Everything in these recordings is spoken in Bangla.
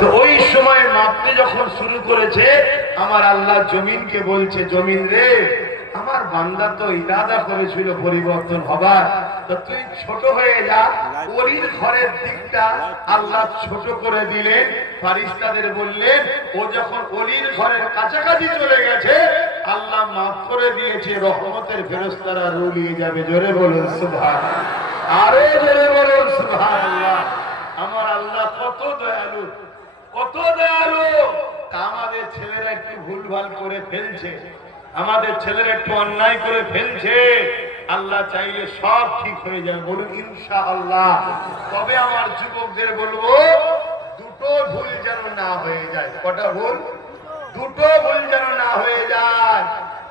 তো ওই সময় মাপতে যখন শুরু করেছে, আমার আল্লাহ জমিনকে বলছে, জমিন রে, আমার বান্দা তো ইরাদা করেছিল পরিবর্তন হবার, তো তুই ছোট হয়ে যা। ওলির ঘরের দিকটা আল্লাহ ছোট করে দিলেন। ফারিস্তাদের বললেন, ও যখন ওলির ঘরের কাছাকাছি চলে গেছে, আল্লাহ মাফ করে দিয়েছে, রহমতের ফেরেশতারা রুলিয়ে যাবে। জোরে বলুন সুবহানাল্লাহ, আরে জোরে বলুন সুবহানাল্লাহ। আমার আল্লাহ কত দয়ালু, কত দয়ালু। আমাদের ছেলেরা একটু ভুলভাল করে ফেলছে, আমাদের ছেলেরা একটু অন্যায় করে ফেলছে, আল্লাহ চাইলে সব ঠিক হয়ে যাবে। বলুন ইনশাআল্লাহ। তবে আমার যুবকদের বলবো, দুটো ভুল যেন না হয়ে যায়। কটা ভুল? দুটো ভুল যেন না হয়ে যায়,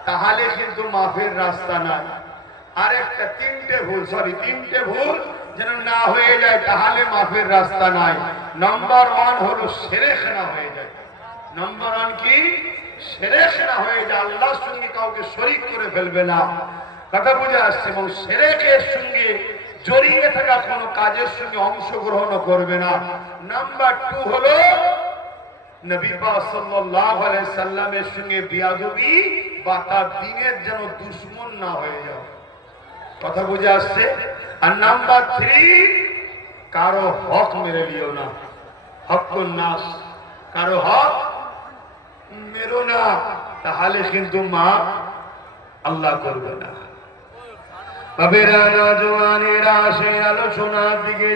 তাহলে কিন্তু মাফের রাস্তা নাই। আরেকটা তিনটে ভুল যেন না হয়ে যায়, তাহলে মাফের রাস্তা নাই। নাম্বার 1 হলো শিরক না হয়ে যায়। নাম্বার 1 কি? শিরক না হয়ে যায়, আল্লাহর সঙ্গে কাউকে শরীক করে ফেলবে না। কথা বুঝে আসছে? এবং শিরকের সঙ্গে জড়িয়ে থাকা কোনো কাজের সঙ্গে অংশগ্রহণ করবে না। নাম্বার 2 হলো নবী পাক সাল্লাল্লাহু আলাইহি সাল্লামের সঙ্গে বেয়াদবি বা তার দ্বীনের যেন দুশমন না হয়ে যায়। কথা বুঝে আসছে? আর নাম্বার 3, কারো হক মেরে লিও না। হকুন নাস, কারো হক মেরো না, তাহলে কিন্তু মাফ আল্লাহ করবে না। বাবেরা, নওজওয়ানেরা, সে আলোচনার দিকে